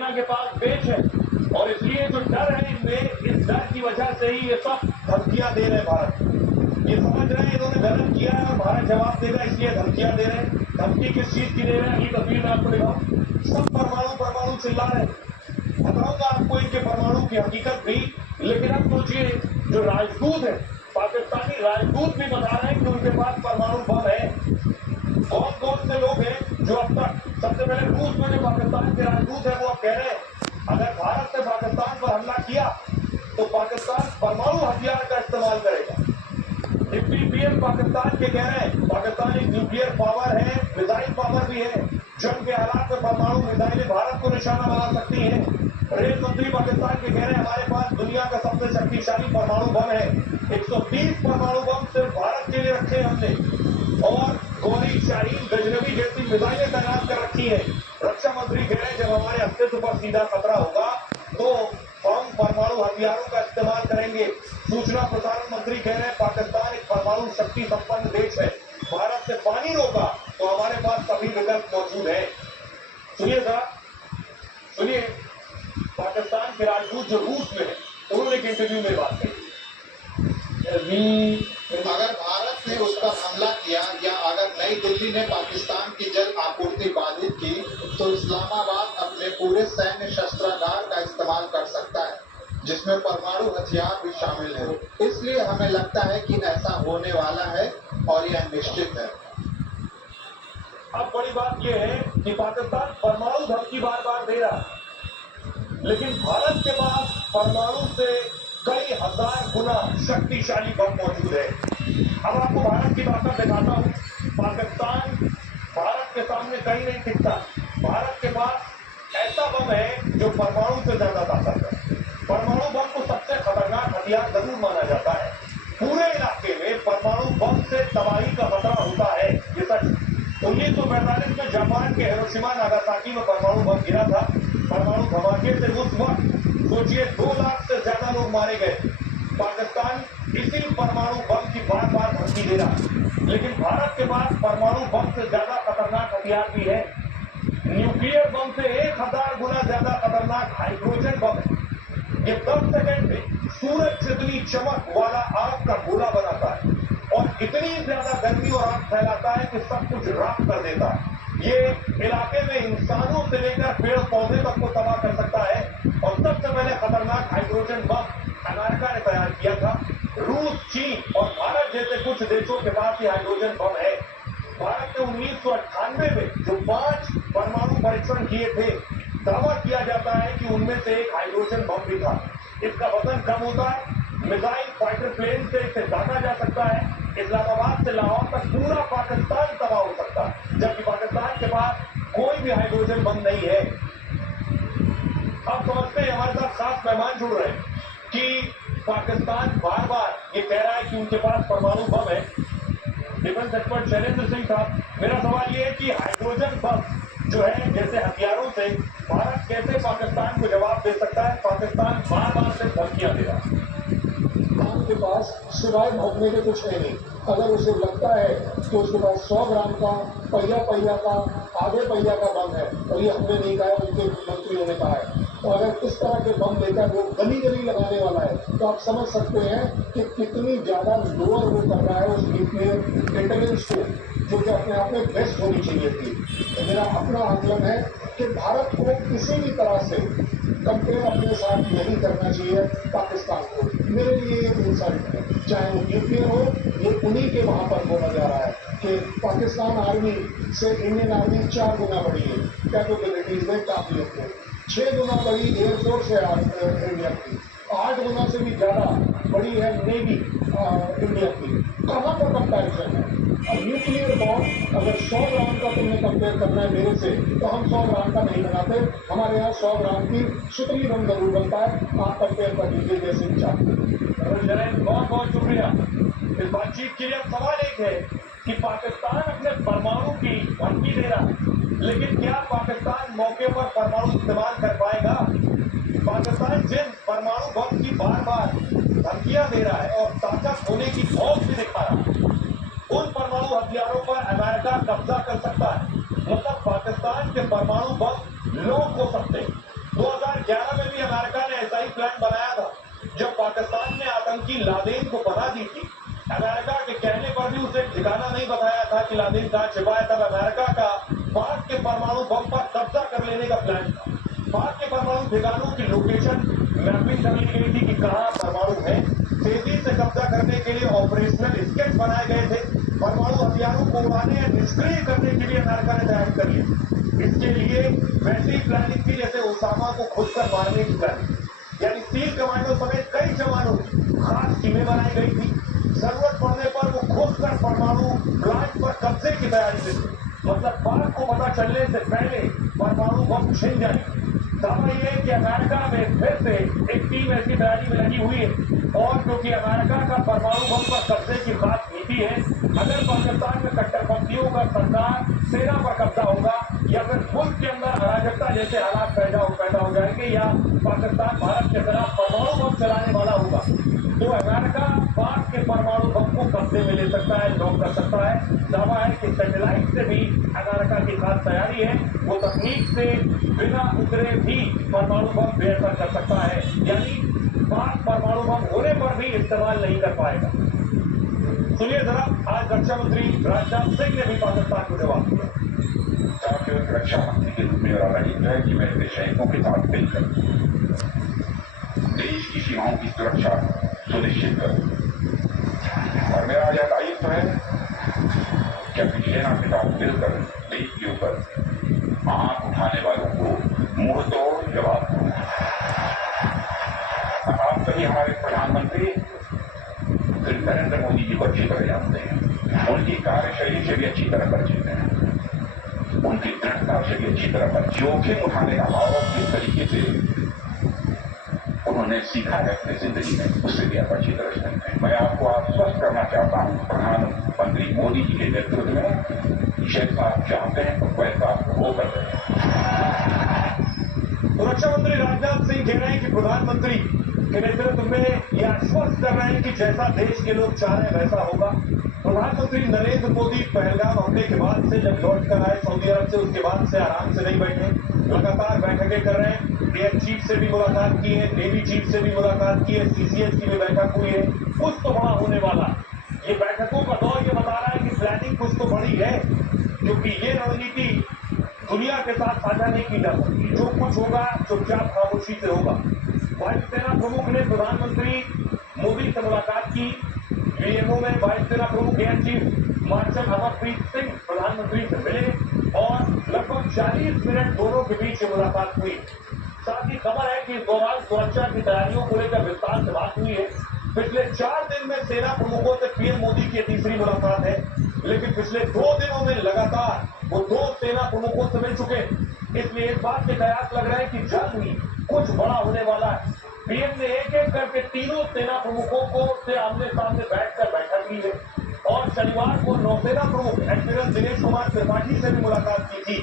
सेना के पास बेच है और इसलिए जो डर है इनमें, इस डर की वजह से ही ये सब धमकियां दे रहे भारत। ये समझ रहे हैं इन्होंने गलत किया है और भारत जवाब देगा, इसलिए धमकियां दे रहे हैं। धमकी किस चीज की दे रहे हैं, अगली तस्वीर में आपको दिखाऊं। सब परमाणु परमाणु चिल्ला रहे हैं। बताऊंगा आपको इनके परमाणु की हकीकत भी, लेकिन अब सोचिए जो राजदूत है, पाकिस्तानी राजदूत भी बता रहे हैं कि उनके पास परमाणु बम है। कौन कौन से लोग हैं जो अब तक, सबसे पहले रूस में जो पाकिस्तान के राजदूत है वो अब कह रहे हैं अगर भारत ने पाकिस्तान पर हमला किया तो पाकिस्तान परमाणु हथियार का इस्तेमाल करेगा। डिप्टी पीएम पाकिस्तान के कह रहे हैं पाकिस्तान एक न्यूक्लियर पावर है, मिसाइल पावर भी है, जंग के हालात में परमाणु मिसाइलें भारत को निशाना बना सकती हैं। रेल मंत्री पाकिस्तान के कह रहे हैं हमारे पास दुनिया का सबसे शक्तिशाली परमाणु बम है, 120 परमाणु बम सिर्फ भारत के लिए रखे हमने और गोली, शाहीन, गजनवी जैसी मिसाइलें तैनात कर रखी है। रक्षा मंत्री कह रहे हैं जब हमारे अस्तित्व पर सीधा खतरा होगा तो हम परमाणु हथियारों का इस्तेमाल करेंगे। सूचना प्रसारण मंत्री कह रहे हैं पाकिस्तान एक परमाणु शक्ति संपन्न देश है, भारत से पानी रोका तो हमारे पास सभी विकल्प मौजूद है। सुनिए जरा, सुनिए पाकिस्तान के राजदूत जो रूस में है उन्होंने एक इंटरव्यू में बात कही। अगर भारत ने उस पर हमला किया या अगर नई दिल्ली ने पाकिस्तान की जल आपूर्ति बाधित की तो इस्लामाबाद अपने पूरे सैन्य शस्त्रागार का इस्तेमाल कर सकता है, जिसमें परमाणु हथियार भी शामिल है। इसलिए हमें लगता है कि ऐसा होने वाला है और यह निश्चित है। अब बड़ी बात यह है कि पाकिस्तान परमाणु धमकी बार बार दे रहा है, लेकिन भारत के पास परमाणु से कई हजार गुना शक्तिशाली बम मौजूद है। अब आपको भारत की ताकत दिखाता हूं। पाकिस्तान भारत के सामने कहीं नहीं टिकता। भारत के पास ऐसा बम है जो परमाणु से ज्यादा ताकत है। परमाणु बम को सबसे खतरनाक हथियार जरूर माना जाता है। पूरे इलाके में परमाणु बम से तबाही का खतरा होता है, ये सच। 1945 में जापान के हिरोशिमा नागासाकी में परमाणु बम गिरा था। परमाणु धमाके से उस वक्त सोचिए 2 लाख से ज्यादा लोग मारे गए। पाकिस्तान इसी परमाणु बम की बार बार धमकी दे रहा, लेकिन भारत के पास परमाणु बम से ज्यादा खतरनाक हथियार भी है। न्यूक्लियर बम से 1000 गुना ज्यादा खतरनाक हाइड्रोजन बम है। ये 10 सेकंड में सूरज जितनी चमक वाला आग का गोला बनाता है और इतनी ज्यादा गर्मी और आग फैलाता है कि सब कुछ राख कर देता है। ये इलाके में इंसानों से लेकर पेड़ पौधे तक को तबाह कर सकता है और सबसे पहले खतरनाक हाइड्रोजन बम अमेरिका ने तैयार किया था। रूस, चीन और भारत जैसे कुछ देशों के पास ये हाइड्रोजन बम है। भारत ने 1998 में जो 5 परमाणु परीक्षण किए थे, दावा किया जाता है कि उनमें से एक हाइड्रोजन बम भी था। इसका वजन कम होता है, मिसाइल फाइटर प्लेन से इसे दागा जा सकता है। इस्लामाबाद से लाहौर तक पूरा पाकिस्तान तबाह हो सकता है, जबकि पाकिस्तान के पास कोई भी हाइड्रोजन बम नहीं है। अब समझते हैं, हमारे साथ खास मेहमान जुड़ रहे हैं कि पाकिस्तान बार बार ये कह रहा है कि उनके पास परमाणु बम है। डिफेंस एक्सपर्ट शैलेंद्र सिंह साहब, मेरा सवाल ये है कि हाइड्रोजन बम जो है जैसे हथियारों से भारत कैसे पाकिस्तान को जवाब दे सकता है? पाकिस्तान बार बार से धमकियां दे रहा है। पाकिस्तान के पास सिवाय भोगने के कुछ है नहीं। अगर उसे लगता है कि उसके पास 100 ग्राम का पहिया का आधे पहिया का बम है, और ये हमने नहीं कहा, उनके मंत्रियों ने कहा है, तो अगर इस तरह के बम लेकर वो गली गली लगाने वाला है तो आप समझ सकते हैं कि कितनी ज्यादा लोअर वो कर रहा है उस न्यूक्लियर इंटेलिजेंस को, जो कि अपने आप में बेस्ट होनी चाहिए थी। तो मेरा अपना आकलन है कि भारत को किसी भी तरह से कंपेयर अपने साथ नहीं करना चाहिए पाकिस्तान को। मेरे लिए ये इंसल्ट है, चाहे वो न्यूक्लियर हो, ये उन्हीं के वहां पर बोला जा रहा है कि पाकिस्तान आर्मी से इंडियन आर्मी 4 गुना बड़ी है कैपेबिलिटीज में, काबिलियत में 6 गुना बड़ी एयरफोर्स है इंडिया की, 8 गुना से भी ज्यादा बड़ी है नेवी इंडिया की। कहाँ पर कंपैरिजन है? अब न्यूक्लियर बॉम्ब अगर 100 ग्राम का तुमने कंपेयर करना है मेरे से, तो हम 100 ग्राम का नहीं बनाते। हमारे यहाँ 100 ग्राम की सुतली बम जरूर बनता है। आप कंपेयर कर लीजिए जैसे भी चाहते। बहुत बहुत शुक्रिया इस बातचीत के लिए। अब सवाल एक है कि पाकिस्तान अपने परमाणु की धमकी दे रहा है, लेकिन क्या पाकिस्तान मौके पर परमाणु इस्तेमाल कर पाएगा? पाकिस्तान जिन परमाणु बम की बार बार धमकियां दे रहा है और ताकत होने की खौफ भी दिखा रहा है, उन परमाणु हथियारों पर अमेरिका कब्जा कर सकता है। मतलब पाकिस्तान के परमाणु बम लोग हो सकते हैं। 2011 में भी अमेरिका ने ऐसा ही प्लान बनाया था। जब पाकिस्तान ने आतंकी लादेन को पनाह दी थी, अमेरिका के कहने पर भी उसे ठिकाना नहीं बताया था कि लादेन कहाँ छिपा है। तब अमेरिका का पाक के परमाणु बम पर कब्जा कर लेने का प्लान था। पाक के परमाणु ठिकानों की लोकेशन मैपिंग कर ली गई थी कि कहाँ परमाणु है। तेजी से कब्जा करने के लिए ऑपरेशनल स्केच बनाए गए थे। परमाणु हथियारों को उड़ाने या निष्क्रिय करने के लिए अमेरिका ने तैयारी कर ली। इसके लिए वैसी प्लानिंग थी जैसे ओसामा को खुद कर मारने की प्लानिंग, यानी SEAL कमांडो समेत कई जवानों की खास टीमें बनाई गई थी। जरूरत पड़ने पर वो खुद कर परमाणु प्लांट पर कब्जे की तैयारी में थे। मतलब पाक को पता चलने से पहले परमाणु बम छिन जाएंगे। दावा यह है कि अमेरिका में फिर से एक टीम ऐसी तैयारी में लगी हुई है। और क्योंकि अमेरिका का परमाणु बम पर कब्जे की खास नीति है, अगर पाकिस्तान में कट्टरपंथियों का सरकार सेना पर कब्जा होगा या फिर मुल्क के अंदर अराजकता जैसे हालात पैदा हो जाएंगे या पाकिस्तान भारत के खिलाफ परमाणु बम चलाने वाला होगा, तो अमेरिका पाक के परमाणु बम को कब्जे में ले सकता है, लॉक कर सकता है। दावा है कि सैटेलाइट से भी अमेरिका की खास तैयारी है। वो तकनीक से बिना उतरे भी परमाणु बम बेअसर कर सकता है, यानी पाक परमाणु बम होने पर भी इस्तेमाल नहीं कर पाएगा। सुनिए जरा, आज रक्षा मंत्री राजनाथ सिंह ने भी पाकिस्तान को जवाब दिया। रक्षा मंत्री के रूप में मेरा दायित्व है कि मैं देश सैनिकों के साथ मिलकर देश की सीमाओं की सुरक्षा सुनिश्चित करूं। और मेरा यह दायित्व है कि अपनी सेना के साथ मिलकर देश के ऊपर आंख उठाने वालों को मुंह तोड़ जवाब दूं। आप सभी हमारे प्रधानमंत्री श्री नरेंद्र मोदी जी को अच्छी तरह जानते हैं, उनकी कार्यशैली से भी अच्छी तरह परिचित हैं, उनकी दृढ़ता से भी अच्छी तरह पर जोखिम उठाने का भाव किस तरीके से उन्होंने सीखा है अपनी जिंदगी में, उससे भी आप अच्छी तरह जानते हैं। मैं आपको आश्वस्त करना चाहता हूं, प्रधानमंत्री मोदी जी के नेतृत्व में जैसा आप चाहते हैं वैसा आपको हो कर रहे हैं। तो रक्षा मंत्री राजनाथ सिंह कह रहे हैं कि प्रधानमंत्री के नेतृत्व में ये आश्वस्त कर रहे हैं कि जैसा देश के लोग चाह रहे हैं वैसा होगा। प्रधानमंत्री नरेंद्र मोदी पहलगाम हमले के बाद से जब लौट कर आए सऊदी अरब से, उसके बाद से आराम से नहीं बैठे, लगातार बैठकें कर रहे हैं। एयर चीफ से भी मुलाकात की है, नेवी चीफ से भी मुलाकात की है, CCS की भी बैठक हुई है। कुछ तो बड़ा होने वाला। ये बैठकों का दौर ये बता रहा है कि प्लानिंग कुछ तो बड़ी है, क्योंकि ये रणनीति दुनिया के साथ साझा नहीं की जा सकती। जो कुछ होगा चुपचाप खामोशी से होगा। वायुसेना प्रमुख ने प्रधानमंत्री मोदी से मुलाकात की। VMO में वायुसेना प्रमुख air chief marshal Amarpreet Singh प्रधानमंत्री से मिले और लगभग 40 मिनट दोनों के बीच मुलाकात हुई। साथ ही खबर है कि इस दौरान सुरक्षा की तैयारियों को लेकर विस्तार से बात हुई है। पिछले 4 दिन में सेना प्रमुखों से PM मोदी की तीसरी मुलाकात है, लेकिन पिछले 2 दिनों में लगातार वो 2 सेना प्रमुखों से मिल चुके हैं। इसलिए इस बात के कयास लग रहे हैं कि जल्द ही कुछ बड़ा होने वाला है। PM ने एक एक करके तीनों सेना प्रमुखों को से आमने सामने बैठकर बैठक की है और शनिवार को नौसेना प्रमुख एडमिरल दिनेश कुमार त्रिपाठी से भी मुलाकात की थी।